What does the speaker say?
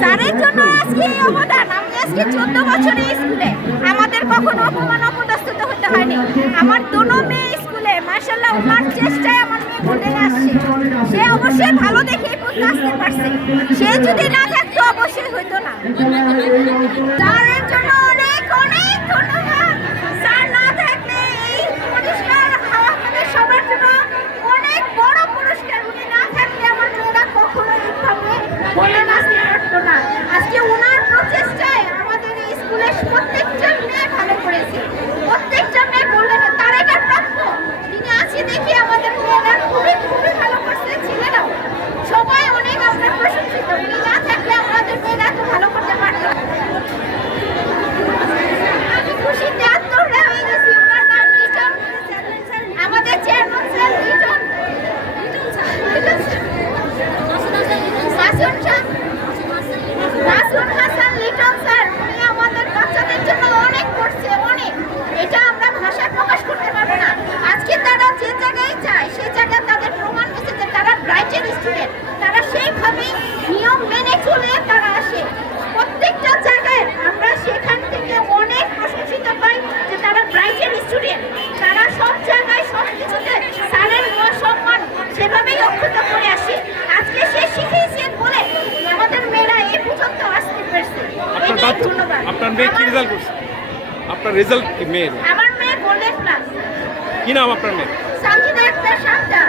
স্যারের জন্য আজকে এই অবদান। আমি আজকে 14 বছর এই স্কুলে, আমাদের কখনো অপমান অপদস্থিত হতে হয়নি। আমার দোনো মেয়ে স্কুলে, মাশাআল্লাহ, ওনার চেষ্টায় আমার মেয়ে গোল্ডেনে আসছে। সে অবশ্যই ভালো দেখে আসতে পারছে। সে যদি না থাকতো অবশ্যই হইতো না। স্যারের জন্য অনেক অনেক ধন্যবাদ। স্যার না থাকলে এই পুরস্কার আমাদের সবার জন্য অনেক বড় পুরস্কার। উনি না থাকলে আমার মেয়েরা কখনো এইভাবে গোল্ডেন আসতে পারতো না। আজকে ওনার প্রচেষ্টায় আমাদের এই স্কুলের প্রত্যেকটা মেয়ে ভালো করেছে, প্রত্যেকটা মেয়ে গোল্ডেনে, তার এটা প্রাপ্য। তিনি আছে দেখে আমাদের মেয়েরা খুবই খুবই ভালো করছে, ছেলেরাও সবাই অনেক আপনার প্রশংসিত। উনি না থাকলে আমাদের মেয়েরা এত ভালো করতে পারত না। আমি খুশিতে আত্মহরা হয়ে গেছি। ওনার নাম লিটন, আমাদের chairman sir Liton, Masud Hasan Liton sir. উনি আমাদের বাচ্চাদের জন্য অনেক করছে, অনেক। এটা আমরা ভাষায় প্রকাশ করতে পারবো না। আজকে তারা যে জায়গায় যায় সেই জায়গায় তাদের প্রমাণ হয়েছে যে তারা ব্রাইটের স্টুডেন্ট। তারা সেইভাবে নিয়ম মেনে চলে তারা আসে প্রত্যেকটা জায়গায়। আমরা সেখান থেকে অনেক প্রশংসিত পাই যে তারা ব্রাইটের স্টুডেন্ট। তারা সব জায়গায় সব কিছুতে স্যারের সম্মান সেভাবেই অক্ষত করে আসে। আজকে সে শিখিয়েছেন বলে আমাদের মেয়েরা এই পর্যন্ত আসতে পেরেছে। ধন্যবাদ। আপনার মেয়ে কি রেজাল্ট করছে? আপনার রেজাল্ট কি মেয়ের? আমার মেয়ে গোল্ডেন ক্লাস। কি নাম আপনার মেয়ে? সানজিদা আক্তার শান্তা।